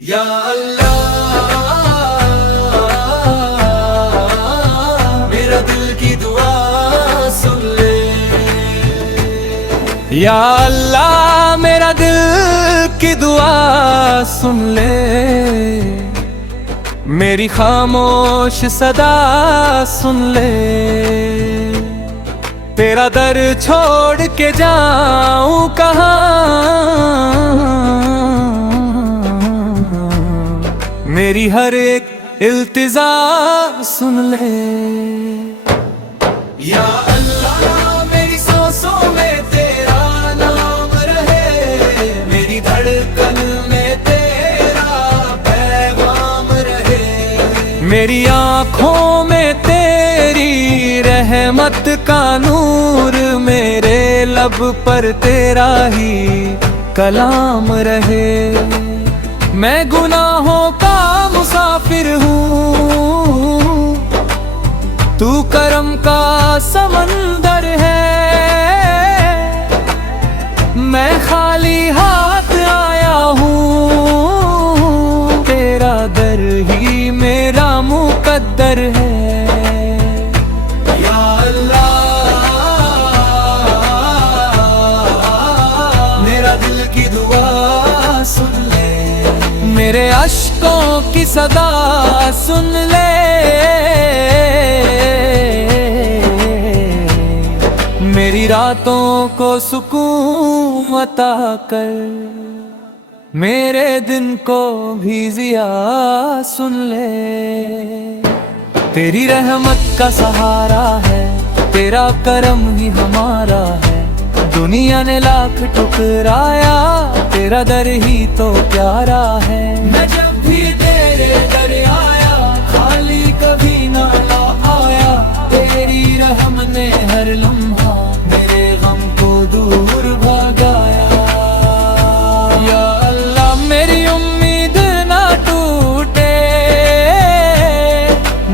या अल्लाह मेरा दिल की दुआ सुन ले। या अल्लाह मेरा दिल की दुआ सुन ले, मेरी खामोश सदा सुन ले। तेरा दर छोड़ के जाऊं कहाँ, मेरी हर एक इल्तिजा सुन ले। या अल्लाह मेरी सांसों में तेरा नाम रहे, मेरी धड़कन में तेरा पैगाम रहे। मेरी आँखों में तेरी रहमत का नूर, मेरे लब पर तेरा ही कलाम रहे। मैं गुनाहों का मुसाफिर हूँ, तू करम का समंदर है। मैं खाली हाथ आया हूँ, तेरा दर ही मेरा मुकद्दर है। या अल्लाह मेरा दिल की दुआ सुन ले, मेरे अश्कों की सदा सुन ले। मेरी रातों को सुकून अता कर, मेरे दिन को भी जिया सुन ले। तेरी रहमत का सहारा है, तेरा करम ही हमारा है। दुनिया ने लाख ठुकराया, तेरा दर ही तो प्यारा है। मैं जब भी तेरे दर आया, खाली कभी ना आया। तेरी रहम ने हर लम्हा मेरे गम को दूर भगाया। या अल्लाह मेरी उम्मीद ना टूटे,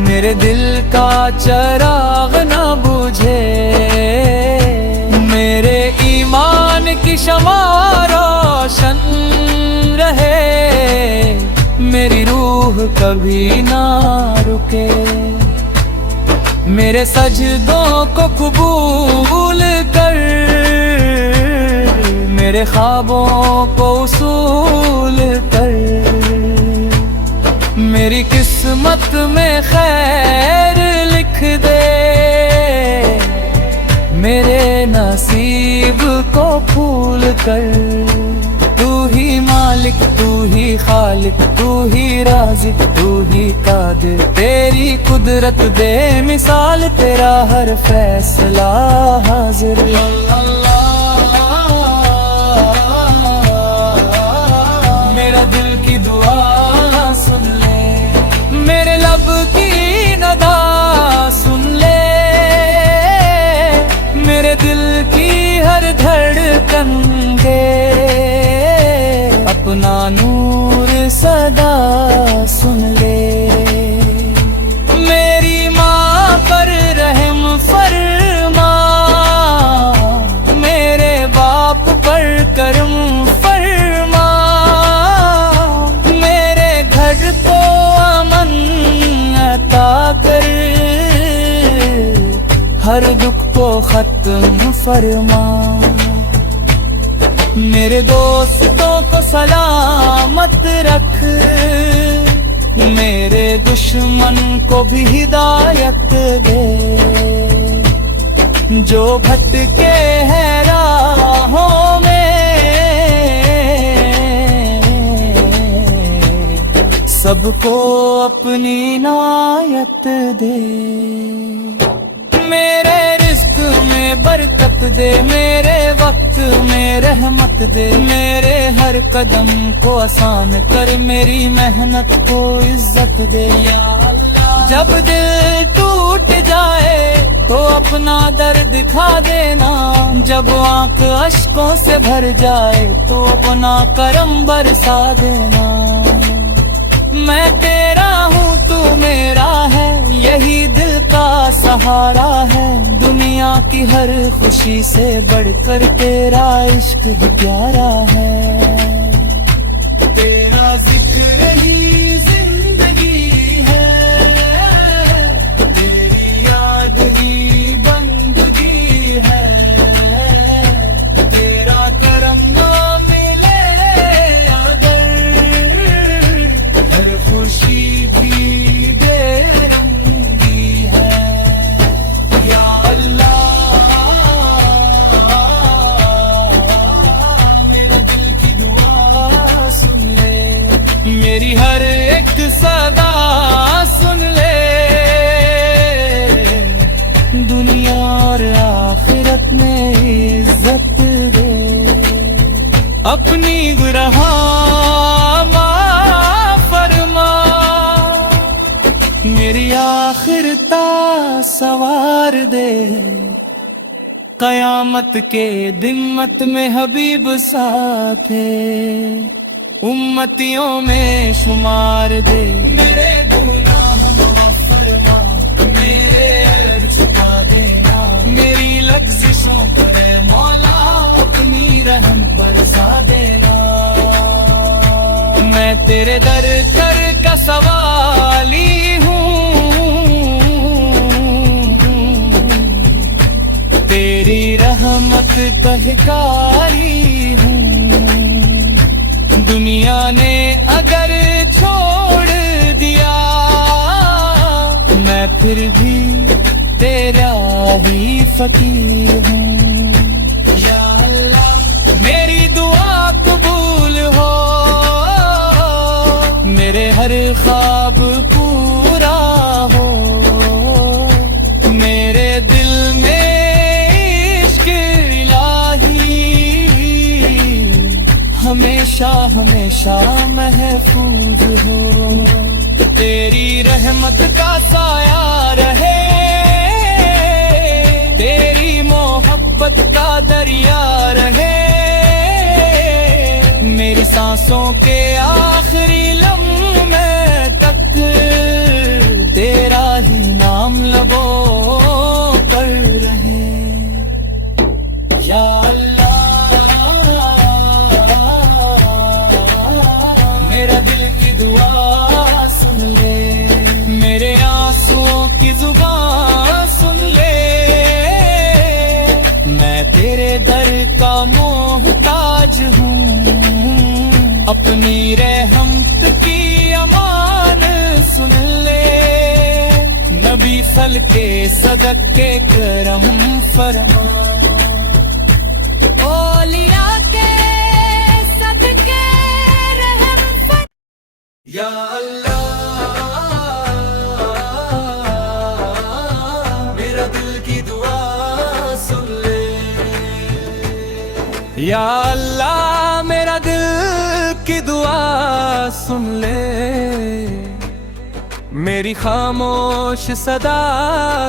मेरे दिल का चराग ना बुझे। मेरे ईमान की शमा रोशन रहे, मेरी रूह कभी ना रुके। मेरे सजदों को कबूल कर, मेरे ख्वाबों को उसूल कर। मेरी किस्मत में खैर लिख दे, मेरे नसीब को फूल कर। तू ही मालिक, तू ही खालिक, तू ही राज़िक, तू ही कादिर। तेरी कुदरत दे मिसाल, तेरा हर फैसला हाजिर। मेरा दिल की दुआ सुन ले, मेरे लब की नदा सुन ले। मेरे दिल की हर धड़कन दे, अपना नूर सदा सुन ले। मेरी माँ पर रहम फरमा, मेरे बाप पर करम फरमा। मेरे घर को अमन अता कर, हर दुख को खत्म फरमा। मेरे दोस्तों को सलामत रख, मेरे दुश्मन को भी हिदायत दे। जो भटके हैं राहों में, सबको अपनी नायत दे। मेरे रिस्क में बरकत दे, मेरे वक्त में रहमत दे। मेरे हर कदम को आसान कर, मेरी मेहनत को इज्जत दे। या अल्लाह जब दिल टूट जाए तो अपना दर्द दिखा देना। जब आंख अश्कों से भर जाए तो अपना करम बरसा देना। मैं तेरा हूँ, तू मेरा है, यही दिल का सहारा है। दुनिया की हर खुशी से बढ़कर तेरा इश्क ही प्यारा है। तेरा जिक्र मेरी हर एक सदा सुन ले, दुनिया और आखिरत में इज्जत दे। अपनी गुनाह माफ फरमा, मेरी आखिरता सवार दे। कयामत के दिन मत में हबीब साथे, उम्मतियों में शुमार दे। मेरे गुनाह माफ फरमा, मेरे ऐब छुपा देना, मेरी लग़्ज़िशों पर मौला अपनी रहम बरसा देना। मैं तेरे दर कर का सवाली हूँ, तेरी रहमत का भिखारी हूँ। दुनिया ने अगर छोड़ दिया, मैं फिर भी तेरा ही फकीर हूँ। या अल्लाह मेरी दुआ कबूल हो, मेरे हर ख्वाब पूरा हो। मेरे दिल में इश्क इलाही हमेशा हमेशा महफूज हो। तेरी रहमत का साया रहे, तेरी मोहब्बत का दरिया रहे। मेरी सांसों के आखिरी लम्हे तक तेरा ही नाम लबों पर रहे। या मेरा दिल की दुआ सुन ले, मेरे आंसुओं की जुबान सुन ले। मैं तेरे दर का मोहताज हूँ, अपनी रहमत की अमान सुन ले। नबी सल के सदके करम फरमा, औलिया के सदके रहम फरमा। या अल्लाह मेरा दिल की दुआ सुन ले। या अल्लाह मेरा दिल की दुआ सुन ले। मेरी खामोश सदा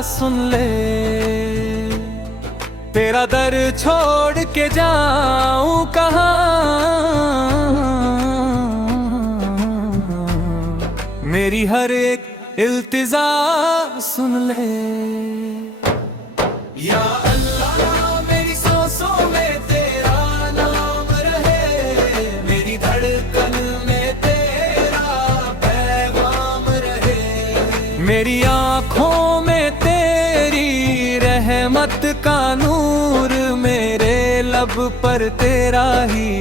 सुन ले। तेरा दर छोड़ के जाऊं कहाँ, मेरी हर एक इल्तिजा सुन ले। या अल्लाह मेरी सांसों में तेरा नाम रहे, मेरी धड़कन में तेरा पैगाम रहे। मेरी आँखों में तेरी रहमत का नूर, मेरे लब पर तेरा ही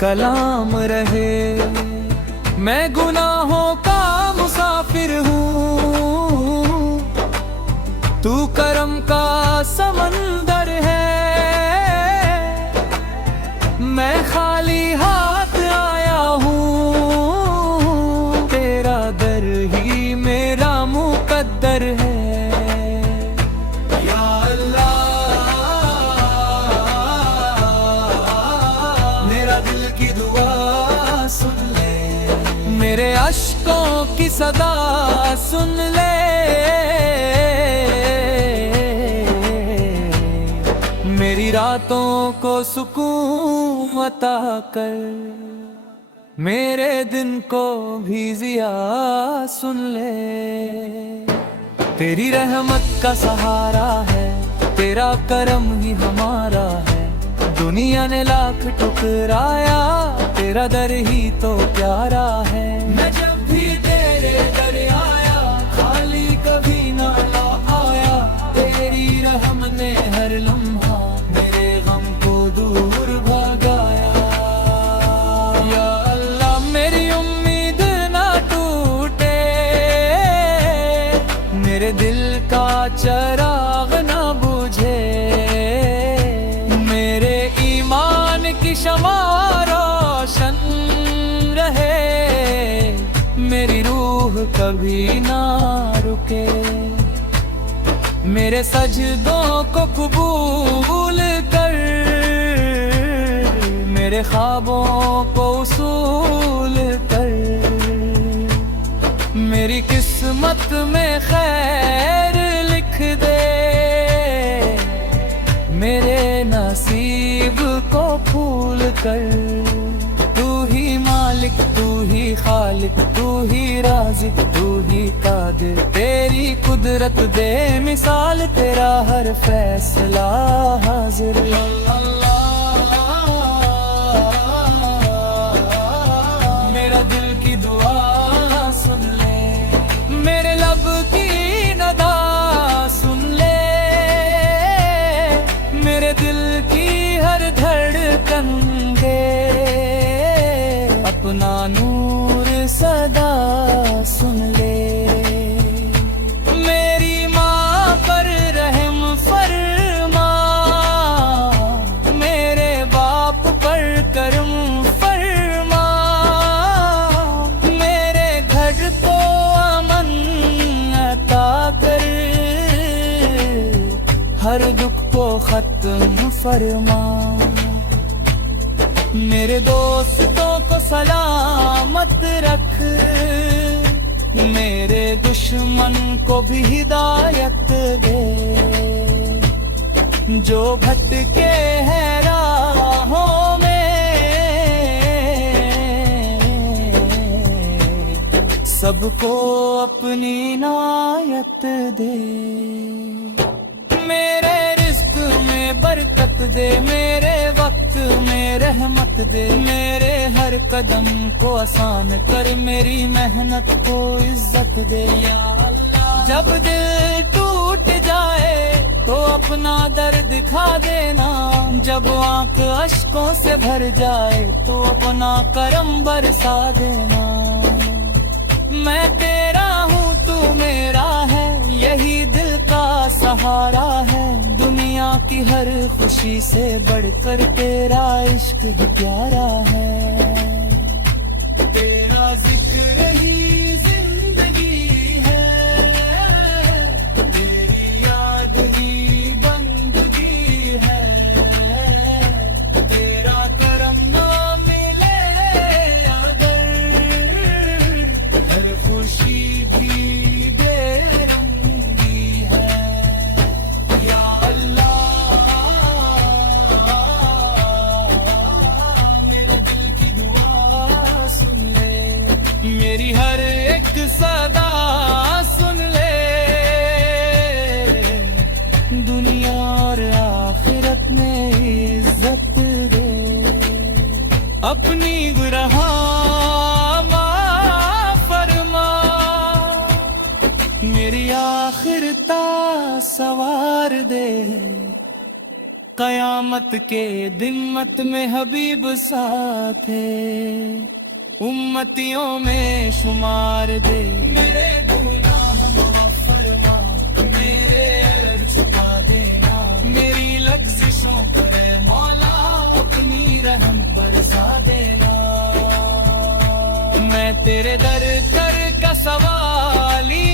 कलाम रहे। मैं गुनाहों का मुसाफिर हूँ, तू करम का समंदर है। मैं खाली हाथ आया हूँ, तेरा दर ही मेरा मुकद्दर है। या अल्लाह मेरा दिल की दुआ सुन ले, मेरे अश्कों की सदा सुन ले। मेरी रातों को सुकून अता कर, मेरे दिन को भी जिया सुन ले। तेरी रहमत का सहारा है, तेरा करम ही हमारा है। दुनिया ने लाख ठुकराया, तेरा दर ही तो प्यारा है। मैं जब भी तेरे दर आया, खाली कभी ना आया। तेरी रहम ने हर लम्हा मेरे गम को दूर भगाया। या अल्लाह मेरी उम्मीद ना टूटे, मेरे दिल का चराग ना बुझे। मेरे ईमान की शमा रोशन रहे। कभी ना रुके। मेरे सजदों को कबूल कर, मेरे ख्वाबों को उसूल कर। मेरी किस्मत में खैर लिख दे, मेरे नसीब को फूल कर। तू ही मालिक, तू ही खालिक, तू ही राज़िक, तू ही कादिर। तेरी कुदरत दे मिसाल, तेरा हर फैसला हाजिर। मेरा दिल की दुआ सुन ले, मेरे लब की नदा सुन ले। मेरे दिल की हर धड़कन दे, अपना नूर सदा सुन ले। मेरी माँ पर रहम फरमा, मेरे बाप पर करम फरमा। मेरे घर को अमन अता कर, हर दुख को खत्म फरमा। मेरे दोस्तों को सलामत रख, मेरे दुश्मन को भी हिदायत दे। जो भटके हैं राहों में, सबको अपनी नायत दे। मेरे रिज़्क़ में बरकत दे, मेरे वक्त में रहमत दे। मेरे हर कदम को आसान कर, मेरी मेहनत को इज्जत दे। या अल्लाह, जब दिल टूट जाए तो अपना दर्द दिखा देना। जब आंख अश्कों से भर जाए तो अपना करम बरसा देना। मैं तेरा हूँ, तू मेरा है, यही दिल का सहारा है। दुनिया की हर खुशी से बढ़कर तेरा इश्क ही प्यारा है। तेरा जिक्र ही जिंदगी है, तेरी याद ही बंदगी है। तेरा करम ना मिले अगर, हर खुशी भी बेरंगी है। या अल्लाह, मेरा दिल की दुआ सुन ले, मेरी हर एक सदा सुन ले। दुनिया और आखिरत में इज्जत दे, अपनी गुनाह मेरी आखिरता सवार दे। कयामत के दिन मत में हबीब साथ है, उम्मतियों में शुमार दे। मेरे गुनाह माफ फरमा, मेरे अर्ज छुपा देना। मेरी लग़्ज़िशों पर मौला अपनी रहम बरसा देना। मैं तेरे दर कर का सवाली